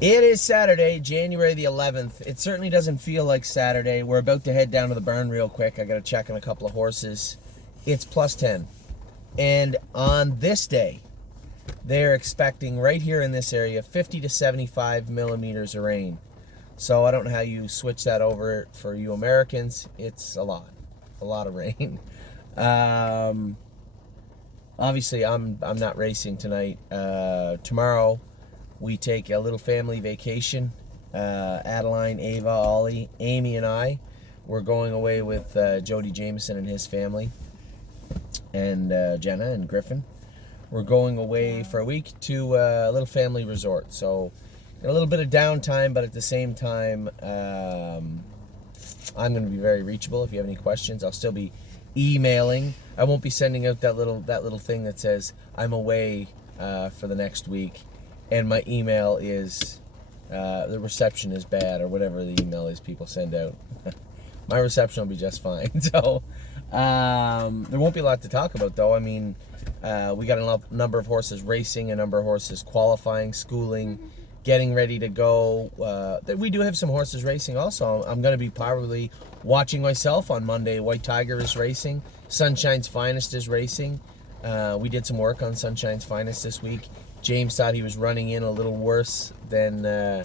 It is Saturday, January the 11th. It certainly doesn't feel like Saturday. We're about to head down to the barn real quick. I got to check on a couple of horses. It's plus 10. And on this day, they're expecting right here in this area 50 to 75 millimeters of rain. So I don't know how you switch that over for you Americans. It's a lot of rain. Obviously, I'm not racing tonight. Tomorrow, we take a little family vacation. Adeline, Ava, Ollie, Amy, and I. We're going away with Jody Jameson and his family, and Jenna and Griffin. We're going away for a week to a little family resort. So a little bit of downtime, but at the same time, I'm going to be very reachable. If you have any questions, I'll still be emailing. I won't be sending out that little thing that says I'm away for the next week, and my email is the reception is bad, or whatever the email is people send out. My reception will be just fine. So there won't be a lot to talk about, though. I mean, we got a number of horses racing, a number of horses qualifying, schooling, getting ready to go. We do have some horses racing also. I'm going to be probably watching myself on Monday. White Tiger is racing. Sunshine's Finest is racing. We did some work on Sunshine's Finest this week. James thought he was running in a little worse than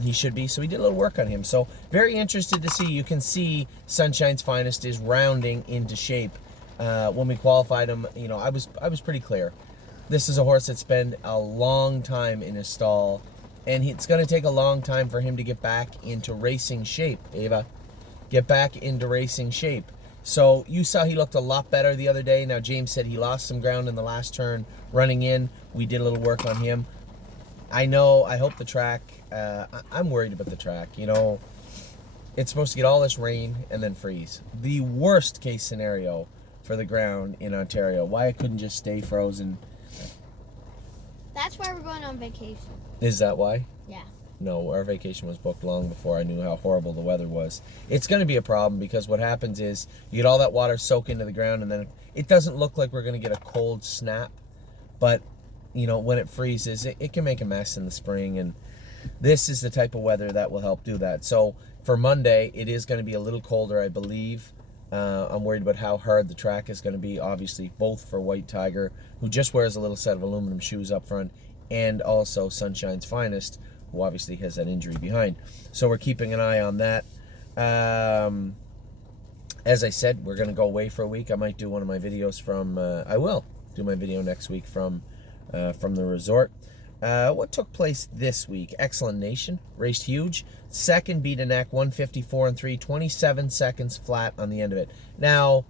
he should be, so we did a little work on him. So very interested to see. You can see Sunshine's Finest is rounding into shape. When we qualified him, you know, I was pretty clear. This is a horse that spent a long time in his stall, and it's going to take a long time for him to get back into racing shape, Ava. Get back into racing shape. So you saw he looked a lot better the other day. Now, James said he lost some ground in the last turn running in. We did a little work on him. I hope the track, I'm worried about the track. You know, it's supposed to get all this rain and then freeze. The worst case scenario for the ground in Ontario. Why it couldn't just stay frozen. That's why we're going on vacation. Is that why? Yeah. No, our vacation was booked long before I knew how horrible the weather was. It's going to be a problem because what happens is you get all that water soak into the ground, and then it doesn't look like we're going to get a cold snap. But, you know, when it freezes, it can make a mess in the spring, and this is the type of weather that will help do that. So for Monday, it is going to be a little colder, I believe. I'm worried about how hard the track is going to be, obviously, both for White Tiger, who just wears a little set of aluminum shoes up front, and also Sunshine's Finest, who obviously has that injury behind. So we're keeping an eye on that. As I said, we're going to go away for a week. I might do one of my videos from, I will do my video next week from the resort. What took place this week? Excellent Nation raced huge. Second beat a neck, 154 and 3, 27 seconds flat on the end of it. Now,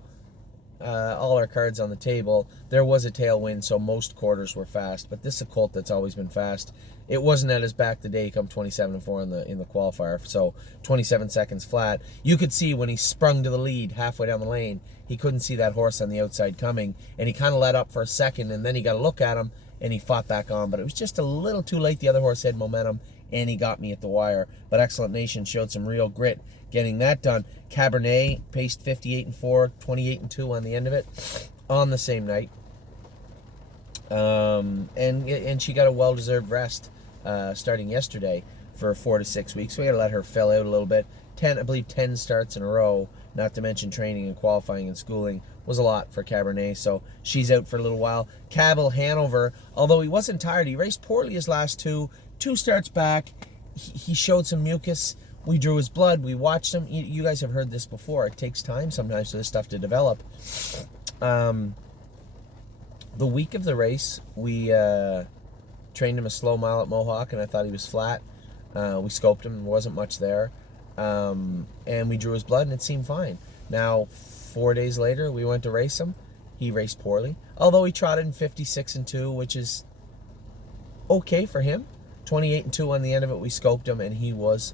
all our cards on the table. There was a tailwind, so most quarters were fast. But this is a colt that's always been fast. It wasn't at his back the day he come 27 and 4 in the qualifier. So 27 seconds flat. You could see when he sprung to the lead halfway down the lane, he couldn't see that horse on the outside coming, and he kind of let up for a second, and then he got a look at him, and he fought back on. But it was just a little too late. The other horse had momentum, and he got me at the wire. But Excellent Nation showed some real grit getting that done. Cabernet paced 58 and 4, 28 and 2 on the end of it on the same night. And she got a well-deserved rest starting yesterday for 4 to 6 weeks. So we got to let her fill out a little bit. I believe 10 starts in a row, not to mention training and qualifying and schooling, was a lot for Cabernet. So she's out for a little while. Cavill Hanover, although he wasn't tired, he raced poorly his last two starts back. He showed some mucus. We drew his blood. We watched him. You guys have heard this before. It takes time sometimes for this stuff to develop. The week of the race, we trained him a slow mile at Mohawk, and I thought he was flat. We scoped him. There wasn't much there. And we drew his blood, and it seemed fine. Now, 4 days later, we went to race him. He raced poorly, although he trotted in 56 and 2, which is okay for him. 28 and 2 on the end of it. We scoped him, and he was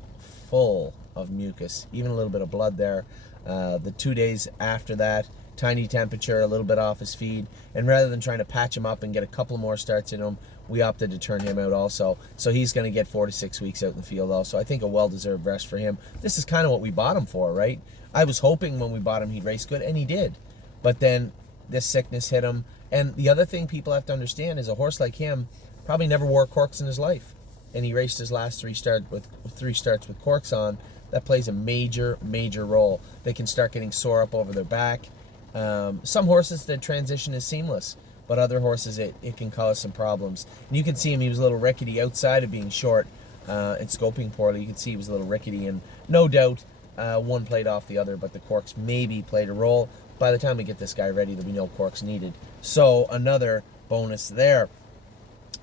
full of mucus, even a little bit of blood there. The 2 days after that, tiny temperature, a little bit off his feed, and rather than trying to patch him up and get a couple more starts in him, we opted to turn him out also. So he's going to get 4 to 6 weeks out in the field also. I think a well-deserved rest for him. This is kind of what we bought him for, right? I was hoping when we bought him he'd race good, and he did. But then this sickness hit him. And the other thing people have to understand is a horse like him probably never wore corks in his life. and he raced his last three starts with corks on, that plays a major role. They can start getting sore up over their back. Some horses, the transition is seamless, but other horses, it can cause some problems. And you can see him, he was a little rickety outside of being short and scoping poorly. You can see he was a little rickety, and no doubt one played off the other, but the corks maybe played a role. By the time we get this guy ready, there'll be no corks needed. So another bonus there.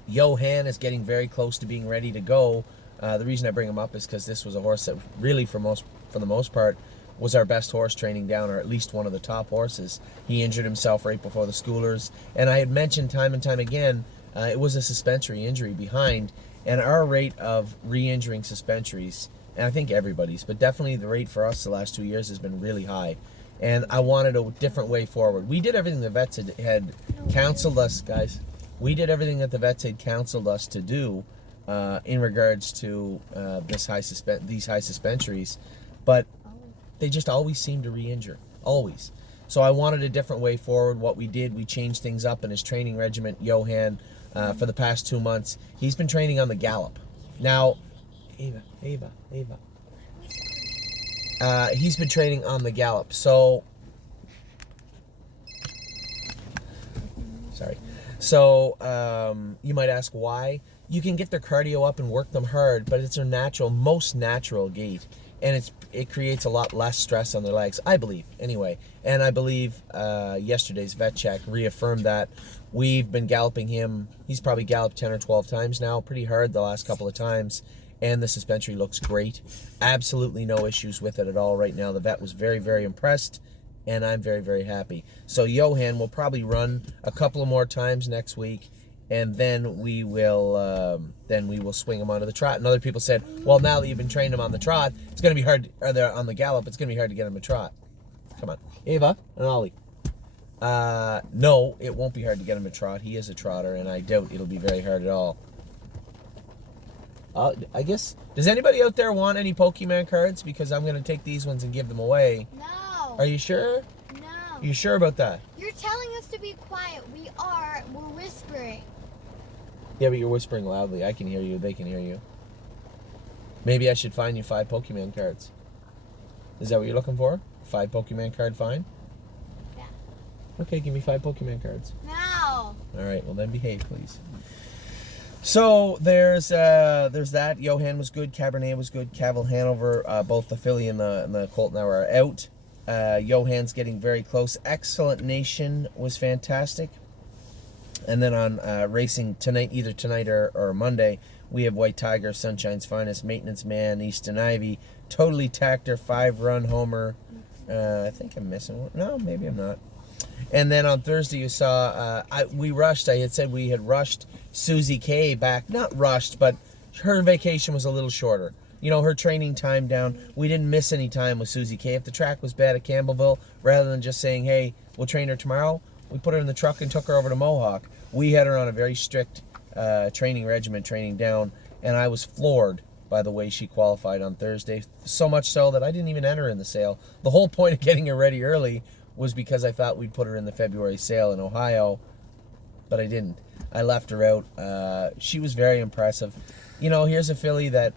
Johan is getting very close to being ready to go. The reason I bring him up is because this was a horse that really, for the most part, was our best horse training down, or at least one of the top horses. He injured himself right before the schoolers, and I had mentioned time and time again, it was a suspensory injury behind, and our rate of re-injuring suspensories, and I think everybody's, but definitely the rate for us the last 2 years has been really high. And I wanted a different way forward. We did everything the vets had counseled us, guys. We did everything that the vets had counseled us to do in regards to these high suspensories, but they just always seem to re-injure, always. So I wanted a different way forward. What we did, we changed things up in his training regimen. Johan, for the past 2 months, he's been training on the gallop. Now, Ava. He's been training on the gallop. So, sorry. So, you might ask why. You can get their cardio up and work them hard, but it's their most natural gait. And it creates a lot less stress on their legs, I believe, anyway. And I believe yesterday's vet check reaffirmed that. We've been galloping him. He's probably galloped 10 or 12 times now, pretty hard the last couple of times. And the suspensory looks great. Absolutely no issues with it at all right now. The vet was very impressed, and I'm very happy. So Johan will probably run a couple of more times next week, and then we will swing him onto the trot. And other people said, well, now that you've been training him on the trot, it's going to be hard, or on the gallop, it's going to be hard to get him a trot. Come on. Ava and Ollie. No, it won't be hard to get him a trot. He is a trotter, and I doubt it'll be very hard at all. I guess, does anybody out there want any Pokemon cards? Because I'm going to take these ones and give them away. No. Are you sure? No. You sure about that? You're telling us to be quiet. We're whispering. Yeah, but you're whispering loudly. I can hear you. They can hear you. Maybe I should find you 5 Pokemon cards. Is that what you're looking for? 5 Pokemon card fine? Yeah. Okay, give me 5 Pokemon cards. No. All right, well then behave, please. So there's that. Johan was good. Cabernet was good. Cavill Hanover, both the filly and the Colt now are out. Johan's getting very close. Excellent Nation was fantastic. And then on racing tonight, either tonight or Monday, we have White Tiger, Sunshine's Finest, Maintenance Man, Easton Ivy, Totally Tactor, 5-run homer. I think I'm missing one. No, maybe I'm not. And then on Thursday, you saw, we rushed. I had said we had rushed Susie K back. Not rushed, but her vacation was a little shorter. You know, her training time down. We didn't miss any time with Susie K. If the track was bad at Campbellville, rather than just saying, hey, we'll train her tomorrow, we put her in the truck and took her over to Mohawk. We had her on a very strict training regimen, training down, and I was floored by the way she qualified on Thursday. So much so that I didn't even enter in the sale. The whole point of getting her ready early was because I thought we'd put her in the February sale in Ohio, but I didn't. I left her out. She was very impressive. You know, here's a filly that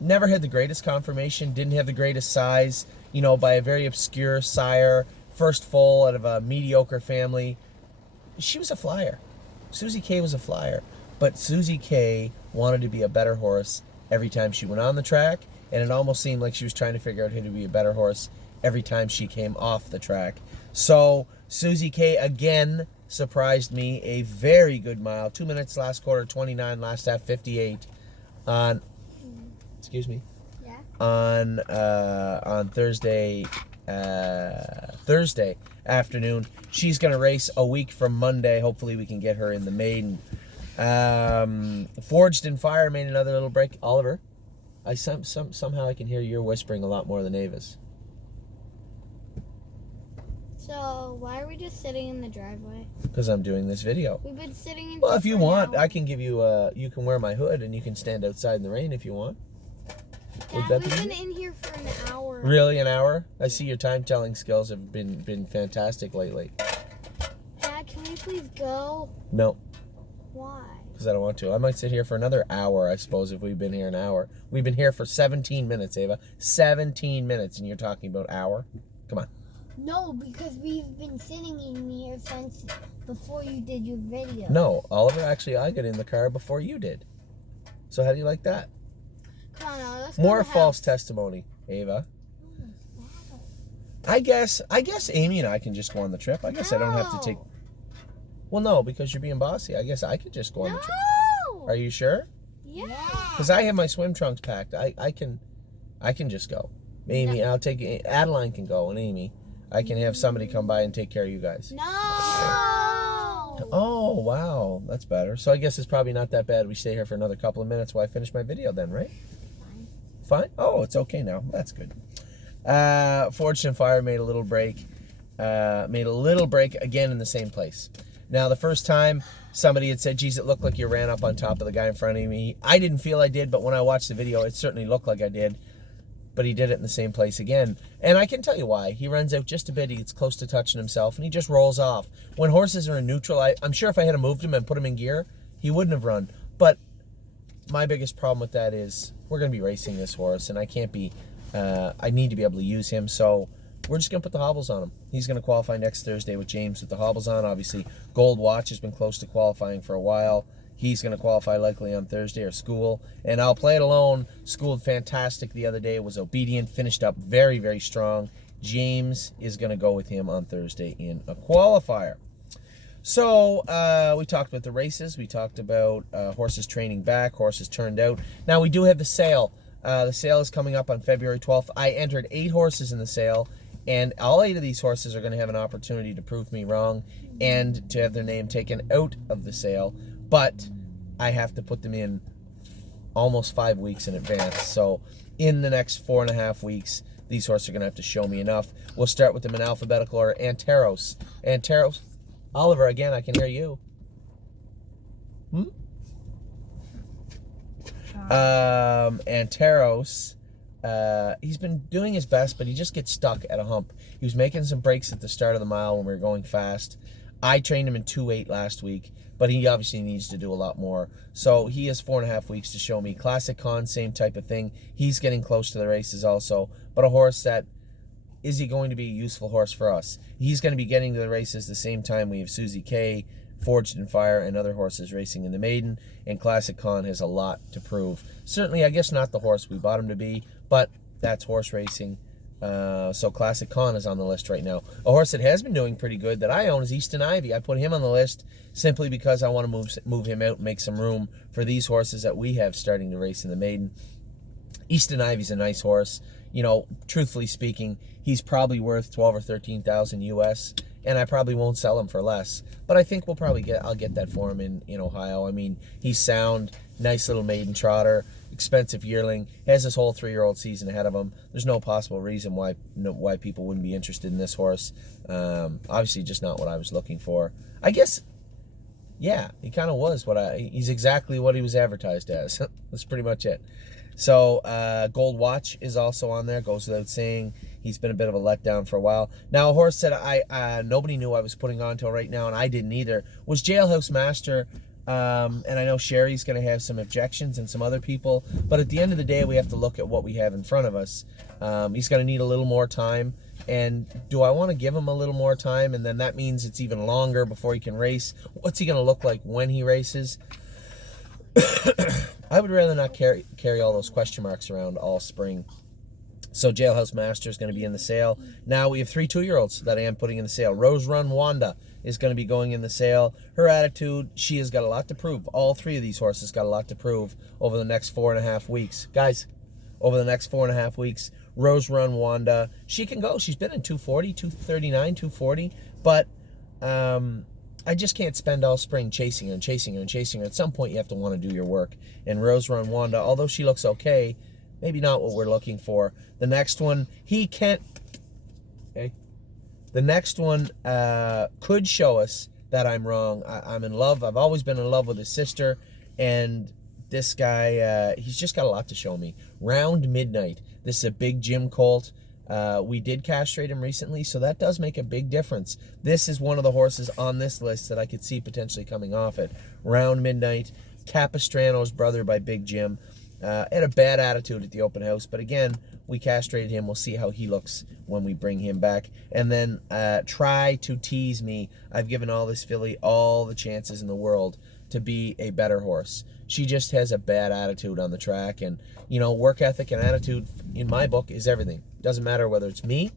never had the greatest conformation, didn't have the greatest size, you know, by a very obscure sire, first foal out of a mediocre family. She was a flyer. Susie K was a flyer, but Susie K wanted to be a better horse every time she went on the track, and it almost seemed like she was trying to figure out how to be a better horse every time she came off the track. So Susie K again surprised me. A very good mile. 2 minutes last quarter, 29, last half 58 on, excuse me, Yeah. on Thursday afternoon. She's going to race a week from Monday. Hopefully we can get her in the maiden. Forged in Fire made another little break. Oliver, somehow I can hear you're whispering a lot more than Ava's. So why are we just sitting in the driveway? Because I'm doing this video. We've been sitting in. Well, if you want, I I can give you you can wear my hood and you can stand outside in the rain if you want. Would Dad, that we've be been in here for an hour. really an hour? I see your time telling skills have been fantastic lately. Dad, can we please go? No, Why? because I don't want to. I might sit here for another hour, I suppose, if we've been here an hour. We've been here for 17 minutes, Ava. 17 minutes, and you're talking about hour? Come on. No, because we've been sitting in here since before you did your video. No, Oliver, actually, I got in the car before you did. So how do you like that? Come on, now, let's go More to the false house. testimony, Ava. I guess Amy and I can just go on the trip. I guess I don't have to take... Well, no, because you're being bossy. I guess I could just go on the trip. No! Are you sure? Yeah. Because I have my swim trunks packed. I can just go. Amy, I'll take... Adeline can go, and Amy. I can have somebody come by and take care of you guys. No! Oh, wow. That's better. So I guess it's probably not that bad. We stay here for another couple of minutes while I finish my video then, right? Fine? Oh, it's okay now. That's good. Forged and Fire made a little break. Again in the same place. Now, the first time somebody had said, geez, it looked like you ran up on top of the guy in front of me. I didn't feel I did, but when I watched the video, it certainly looked like I did. But he did it in the same place again. And I can tell you why. He runs out just a bit, he gets close to touching himself, and he just rolls off. When horses are in neutral, I'm sure if I had moved him and put him in gear, he wouldn't have run. But my biggest problem with that is we're going to be racing this horse, and I can't be, I need to be able to use him, so we're just going to put the hobbles on him. He's going to qualify next Thursday with James with the hobbles on. Obviously, Gold Watch has been close to qualifying for a while. He's going to qualify likely on Thursday, or School. And I'll Play It Alone. Schooled fantastic the other day. Was obedient. Finished up very, very strong. James is going to go with him on Thursday in a qualifier. So we talked about the races. We talked about horses training back. Horses turned out. Now we do have the sale. The sale is coming up on February 12th. I entered 8 horses in the sale. And all 8 of these horses are going to have an opportunity to prove me wrong and to have their name taken out of the sale. But I have to put them in almost 5 weeks in advance. So in the next 4.5 weeks, these horses are going to have to show me enough. We'll start with them in alphabetical order. Anteros. Anteros. Oliver, again, I can hear you. Anteros. He's been doing his best, but he just gets stuck at a hump. He was making some breaks at the start of the mile when we were going fast. I trained him in 2.8 last week, but he obviously needs to do a lot more. So he has 4.5 weeks to show me. Classic Con, same type of thing. He's getting close to the races also, but a horse that, is he going to be a useful horse for us? He's going to be getting to the races the same time we have Susie K, Forged and Fire, and other horses racing in the maiden, and Classic Con has a lot to prove. Certainly, I guess not the horse we bought him to be, but that's horse racing. So Classic Con is on the list right now. A horse that has been doing pretty good that I own is Easton Ivy. I put him on the list simply because I want to move him out and make some room for these horses that we have starting to race in the maiden. Easton Ivy's a nice horse. You know, truthfully speaking, he's probably worth 12 or 13,000 US, and I probably won't sell him for less. But I think I'll get that for him in Ohio. I mean, he's sound, nice little maiden trotter, expensive yearling, has his whole 3-year-old season ahead of him. There's no possible reason why people wouldn't be interested in this horse. Obviously, just not what I was looking for. I guess, yeah, he kind of was he's exactly what he was advertised as. That's pretty much it. So Gold Watch is also on there. Goes without saying, he's been a bit of a letdown for a while. Now, a horse that nobody knew I was putting on till right now, and I didn't either, was Jailhouse Master. And I know Sherry's going to have some objections and some other people, but at the end of the day, we have to look at what we have in front of us. He's going to need a little more time, and do I want to give him a little more time, and then that means it's even longer before he can race? What's he going to look like when he races? I would rather not carry all those question marks around all spring. So Jailhouse Master is going to be in the sale. Now we have 3 2-year-olds that I am putting in the sale. Rose Run Wanda is going to be going in the sale. Her attitude, she has got a lot to prove. All 3 of these horses got a lot to prove over the next 4.5 weeks. Guys, over the next 4.5 weeks, Rose Run Wanda, she can go. She's been in 240, 239, 240, but I just can't spend all spring chasing her and chasing her and chasing her. At some point, you have to want to do your work. And Rose Run Wanda, although she looks okay, maybe not what we're looking for. The next one, he can't... Okay. The next one could show us that I'm wrong. I'm in love. I've always been in love with his sister. And this guy, he's just got a lot to show me. Round Midnight. This is a big gym colt. We did castrate him recently, so that does make a big difference. This is one of the horses on this list that I could see potentially coming off it. Round Midnight. Capistrano's brother by Big Jim. Had a bad attitude at the open house, but again, we castrated him. We'll see how he looks when we bring him back. And then try to tease me. I've given all this filly all the chances in the world to be a better horse. She just has a bad attitude on the track, and you know, work ethic and attitude in my book is everything. Doesn't matter whether it's me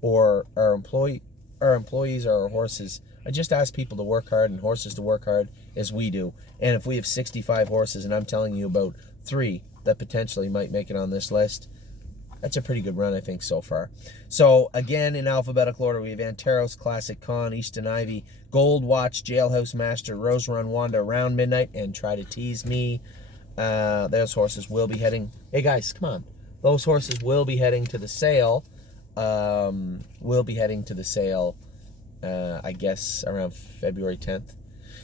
or our employees or our horses. I just ask people to work hard and horses to work hard as we do. And if we have 65 horses and I'm telling you about 3 that potentially might make it on this list, that's a pretty good run, I think, so far. So, again, in alphabetical order, we have Anteros, Classic Con, Easton Ivy, Gold Watch, Jailhouse Master, Rose Run Wanda, Around Midnight, and Try to Tease Me. Those horses will be heading... Hey, guys, come on. Those horses will be heading to the sale. I guess, around February 10th.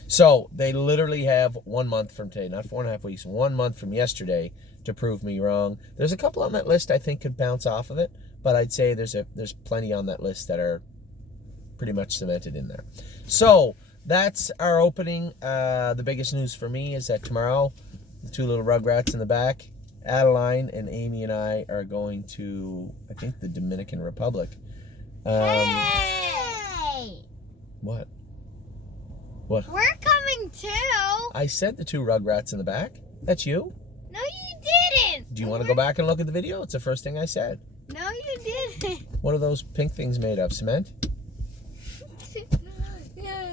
So, they literally have 1 month from today, not 4.5 weeks, 1 month from yesterday to prove me wrong. There's a couple on that list I think could bounce off of it, but I'd say there's plenty on that list that are pretty much cemented in there. So, that's our opening. The biggest news for me is that tomorrow, the 2 little rugrats in the back, Adeline and Amy and I are going to, I think, the Dominican Republic. Hey! What? We're coming too. I said the 2 rugrats in the back. That's you? No, you didn't. Do you want to go back and look at the video? It's the first thing I said. No, you didn't. What are those pink things made of? Cement?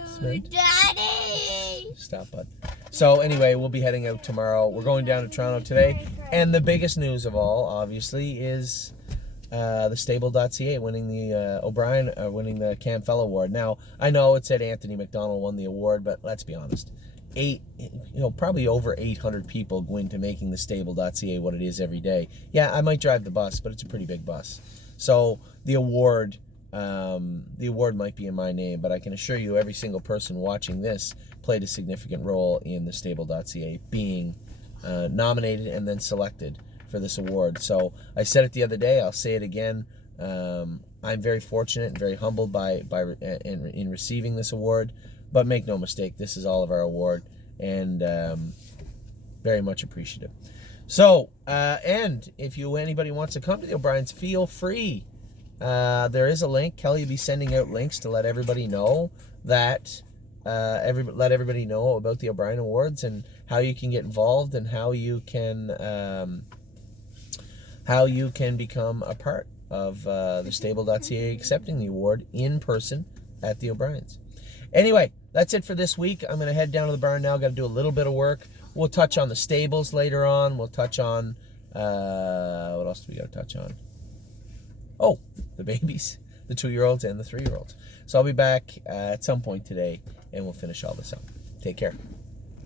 Cement? Daddy! Stop, bud. So anyway, we'll be heading out tomorrow. We're going down to Toronto today. And the biggest news of all, obviously, is the Stable.ca winning the winning the Cam Fell Award. Now, I know it said Anthony McDonald won the award, but let's be honest. Probably over 800 people go into making the Stable.ca what it is every day. Yeah, I might drive the bus, but it's a pretty big bus. So the award might be in my name, but I can assure you every single person watching this played a significant role in the Stable.ca being nominated and then selected for this award. So I said it the other day, I'll say it again. I'm very fortunate and very humbled in receiving this award. But make no mistake, this is all of our award, and very much appreciative. So, and if anybody wants to come to the O'Briens, feel free. There is a link. Kelly will be sending out links to let everybody know that let everybody know about the O'Brien Awards and how you can get involved and how you can become a part of the Stable.ca accepting the award in person at the O'Briens. Anyway, that's it for this week. I'm going to head down to the barn now. Got to do a little bit of work. We'll touch on the stables later on. We'll touch on, what else do we got to touch on? Oh, the babies, the 2-year-olds and the 3-year-olds. So I'll be back at some point today, and we'll finish all this up. Take care.